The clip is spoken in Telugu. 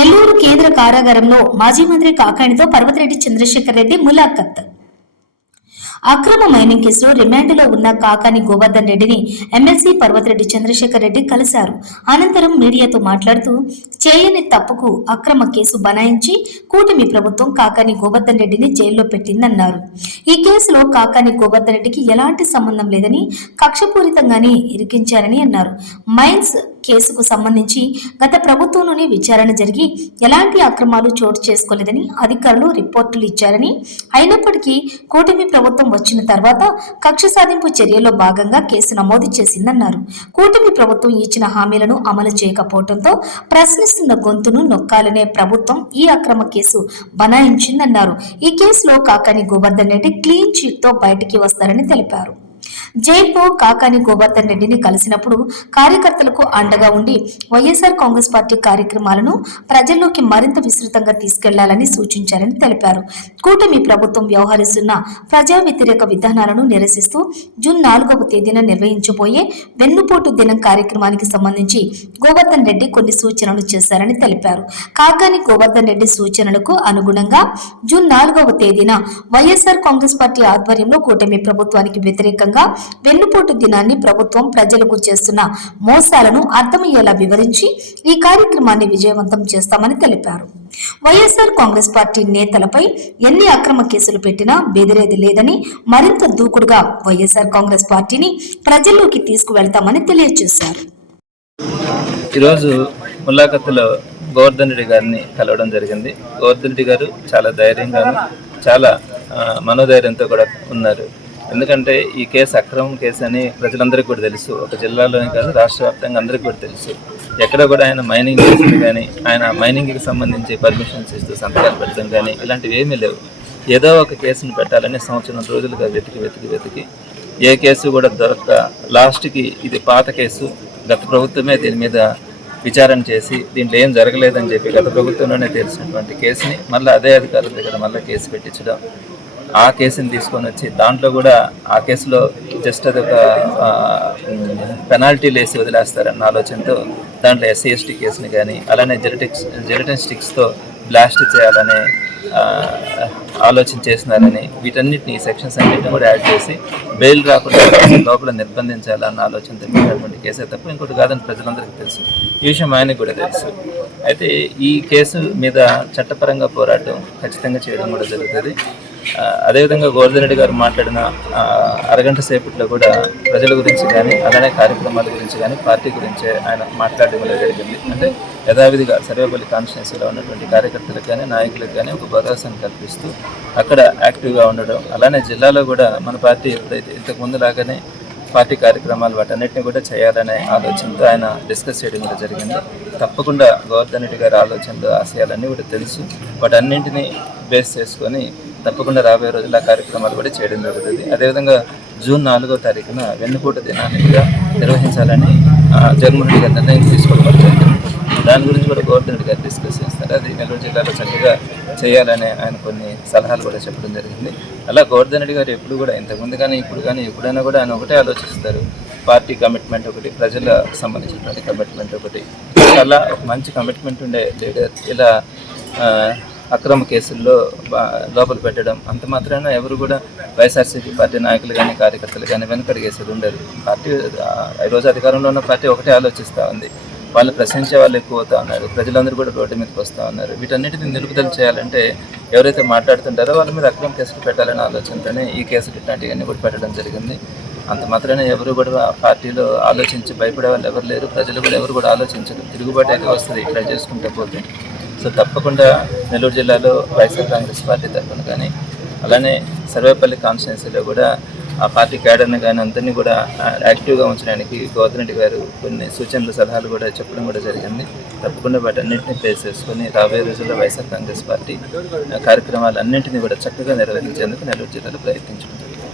నెల్లూరు కేంద్ర కారాగారంలో మాజీ మంత్రి కాకాణితో పర్వతిరెడ్డి చంద్రశేఖర్ రెడ్డి ములాఖత్. అక్రమ మైనింగ్ కేసులో రిమాండ్లో ఉన్న కాకాని గోవర్ధన్ రెడ్డిని ఎమ్మెల్సీ పర్వతిరెడ్డి చంద్రశేఖర్ రెడ్డి కలిశారు. అనంతరం మీడియాతో మాట్లాడుతూ, చేయని తప్పుకు అక్రమ కేసు బనాయించి కూటమి ప్రభుత్వం కాకాని గోవర్ధన్ రెడ్డిని జైల్లో పెట్టిందన్నారు. ఈ కేసులో కాకాని గోవర్ధన్ రెడ్డికి ఎలాంటి సంబంధం లేదని, కక్షపూరితంగానే ఇరికించారని అన్నారు. మైన్స్ కేసుకు సంబంధించి గత ప్రభుత్వంలోనే విచారణ జరిగి ఎలాంటి అక్రమాలు చోటు చేసుకోలేదని అధికారులు రిపోర్టులు ఇచ్చారని, అయినప్పటికీ కూటమి ప్రభుత్వం వచ్చిన తర్వాత కక్ష సాధింపు చర్యల్లో భాగంగా కేసు నమోదు చేసిందన్నారు. కూటమి ప్రభుత్వం ఇచ్చిన హామీలను అమలు చేయకపోవడంతో ప్రశ్నిస్తున్న గొంతును నొక్కాలనే ప్రభుత్వం ఈ అక్రమ కేసు బనాయించిందన్నారు. ఈ కేసులో కాకాని గోవర్ధన్ రెడ్డి క్లీన్ చిట్ తో బయటికి వస్తారని తెలిపారు. జైల్లో కాకాని గోవర్ధన్ రెడ్డిని కలిసినప్పుడు కార్యకర్తలకు అండగా ఉండి వైఎస్ఆర్ కాంగ్రెస్ పార్టీ కార్యక్రమాలను ప్రజల్లోకి మరింత విస్తృతంగా తీసుకెళ్లాలని సూచించారని తెలిపారు. కూటమి ప్రభుత్వం వ్యవహరిస్తున్న ప్రజా వ్యతిరేక విధానాలను నిరసిస్తూ జూన్ 4వ తేదీన నిర్వహించబోయే వెన్నుపోటు దినం కార్యక్రమానికి సంబంధించి గోవర్ధన్ రెడ్డి కొన్ని సూచనలు చేశారని తెలిపారు. కాకాని గోవర్ధన్ రెడ్డి సూచనలకు అనుగుణంగా జూన్ 4వ తేదీన వైఎస్ఆర్ కాంగ్రెస్ పార్టీ ఆధ్వర్యంలో కూటమి ప్రభుత్వానికి వ్యతిరేకంగా వెన్నుపోటు దినాన్ని ప్రభుత్వం ప్రజలకు చేస్తున్న మోసాలను అర్థమయ్యేలా వివరించి ఈ కార్యక్రమాన్ని విజయవంతం చేస్తామని తెలిపారు. వైఎస్ఆర్ కాంగ్రెస్ పార్టీ నేతలపై ఎన్ని అక్రమ కేసులు పెట్టినా బెదిరేది లేదని, మరింత దూకుడుగా వైఎస్ఆర్ కాంగ్రెస్ పార్టీని ప్రజల్లోకి తీసుకువెళ్తామని తెలియజేశారు. ఈరోజు ములాఖతులో గోవర్ధన్ రెడ్డి గారిని కలవడం జరిగింది. గోవర్ధన్ రెడ్డి గారు చాలా ధైర్యంగాను, చాలా మనోధైర్యంతో కూడా ఉన్నారు. ఎందుకంటే ఈ కేసు అక్రమం కేసు అని ప్రజలందరికీ కూడా తెలుసు. ఒక జిల్లాలోనే కాదు, రాష్ట్ర వ్యాప్తంగా అందరికీ కూడా తెలుసు. ఎక్కడ కూడా ఆయన మైనింగ్ చేసింది కానీ, ఆయన మైనింగ్కి సంబంధించి పర్మిషన్స్ ఇస్తూ సంతకాలు పెట్టడం కానీ ఇలాంటివి ఏమీ లేవు. ఏదో ఒక కేసును పెట్టాలని సంవత్సరం రోజులుగా వెతికి ఏ కేసు కూడా దొరక్క లాస్ట్కి ఇది పాత కేసు, గత ప్రభుత్వమే దీని మీద విచారణ చేసి దీంట్లో ఏం జరగలేదని చెప్పి గత ప్రభుత్వంలోనే తెలిసినటువంటి కేసుని మళ్ళీ అదే అధికారుల దగ్గర మళ్ళీ కేసు పెట్టించడం, ఆ కేసుని తీసుకొని వచ్చి దాంట్లో కూడా ఆ కేసులో జస్ట్ అదొక పెనాల్టీలు వేసి వదిలేస్తారన్న ఆలోచనతో దాంట్లో ఎస్సీ ఎస్టీ కేసుని కానీ అలానే జెలటిన్ స్టిక్స్తో బ్లాస్ట్ చేయాలనే ఆలోచన చేసినారని, వీటన్నిటిని సెక్షన్స్ అన్నింటినీ కూడా యాడ్ చేసి బెయిల్ రాకుండా లోపల నిర్బంధించాలన్న ఆలోచనతో పెట్టినటువంటి కేసే తప్ప ఇంకోటి కాదని ప్రజలందరికీ తెలుసు. ఈ విషయం ఆయనకు కూడా తెలుసు. అయితే ఈ కేసు మీద చట్టపరంగా పోరాటం ఖచ్చితంగా చేయడం కూడా జరుగుతుంది. అదేవిధంగా గోవర్ధన్ రెడ్డి గారు మాట్లాడిన అరగంట సేపట్లో కూడా ప్రజల గురించి కానీ అలానే కార్యక్రమాల గురించి కానీ పార్టీ గురించి ఆయన మాట్లాడడం కూడా జరిగింది. అంటే యథావిధిగా సర్వేపల్లి కాన్స్టిట్యున్సీలో ఉన్నటువంటి కార్యకర్తలకు కానీ నాయకులకు కానీ ఒక భరోసాను కల్పిస్తూ అక్కడ యాక్టివ్గా ఉండడం, అలానే జిల్లాలో కూడా మన పార్టీ ఎప్పుడైతే ఇంతకుముందు లాగానే పార్టీ కార్యక్రమాలు వాటన్నిటిని కూడా చేయాలనే ఆలోచనతో ఆయన డిస్కస్ చేయడం కూడా జరిగింది. తప్పకుండా గోవర్ధన్ రెడ్డి గారి ఆలోచనలు ఆశయాలన్నీ కూడా తెలుసు. వాటన్నింటినీ బేస్ చేసుకొని తప్పకుండా రాబోయే రోజుల్లో కార్యక్రమాలు కూడా చేయడం జరుగుతుంది. అదేవిధంగా జూన్ 4వ తారీఖున వెన్నుపోటు దినాన్ని కూడా నిర్వహించాలని జగన్మోహన్ రెడ్డి గారు నిర్ణయం తీసుకోవడం జరిగింది. దాని గురించి కూడా గోవర్ధన్ రెడ్డి గారు డిస్కస్ చేస్తారు. అది నెల్లూరు జిల్లాలో చక్కగా చేయాలని ఆయన కొన్ని సలహాలు కూడా చెప్పడం జరిగింది. అలా గోవర్ధన్ రెడ్డి గారు ఎప్పుడు కూడా ఇంతకుముందు కానీ ఇప్పుడు కానీ ఎప్పుడైనా కూడా ఆయన ఒకటే ఆలోచిస్తారు. పార్టీ కమిట్మెంట్ ఒకటి, ప్రజలకు సంబంధించినటువంటి కమిట్మెంట్ ఒకటి. అలా మంచి కమిట్మెంట్ ఉండే లీడర్ ఇలా అక్రమ కేసుల్లో లోపల పెట్టడం అంత మాత్రాన ఎవరు కూడా వైఎస్ఆర్సీపీ పార్టీ నాయకులు కానీ కార్యకర్తలు కానీ వెనకడిగేసేది ఉండదు. పార్టీ ఈరోజు అధికారంలో ఉన్న పార్టీ ఒకటే ఆలోచిస్తూ ఉంది. వాళ్ళు ప్రశ్నించే వాళ్ళు ఎక్కువ అవుతా ఉన్నారు, ప్రజలందరూ కూడా రోడ్డు మీదకి వస్తూ ఉన్నారు. వీటన్నిటిని నిలుపుదల చేయాలంటే ఎవరైతే మాట్లాడుతుంటారో వాళ్ళ మీద అక్రమ కేసులు పెట్టాలనే ఆలోచనతోనే ఈ కేసులు ఇట్లాంటివన్నీ కూడా పెట్టడం జరిగింది. అంత మాత్రమే ఎవరు కూడా పార్టీలో ఆలోచించి భయపడే వాళ్ళు ఎవరు లేరు. ప్రజలు కూడా ఎవరు కూడా ఆలోచించరు. తిరుగుబాటు అయితే వస్తుంది ఇట్లా చేసుకుంటే పోతే. సో తప్పకుండా నెల్లూరు జిల్లాలో వైఎస్ఆర్ కాంగ్రెస్ పార్టీ తరఫున కానీ అలానే సర్వేపల్లి కాన్స్టిట్యున్సీలో కూడా ఆ పార్టీ క్యాడర్ని కానీ అందరినీ కూడా యాక్టివ్గా ఉంచడానికి గోవర్ధన్ రెడ్డి గారు కొన్ని సూచనలు సలహాలు కూడా చెప్పడం కూడా జరిగింది. తప్పకుండా వాటన్నింటినీ ప్లేస్ చేసుకొని రాబోయే రోజుల్లో వైఎస్ఆర్ కాంగ్రెస్ పార్టీ కార్యక్రమాలన్నింటినీ కూడా చక్కగా నిర్వహించేందుకు నెల్లూరు జిల్లాలో ప్రయత్నించడం జరిగింది.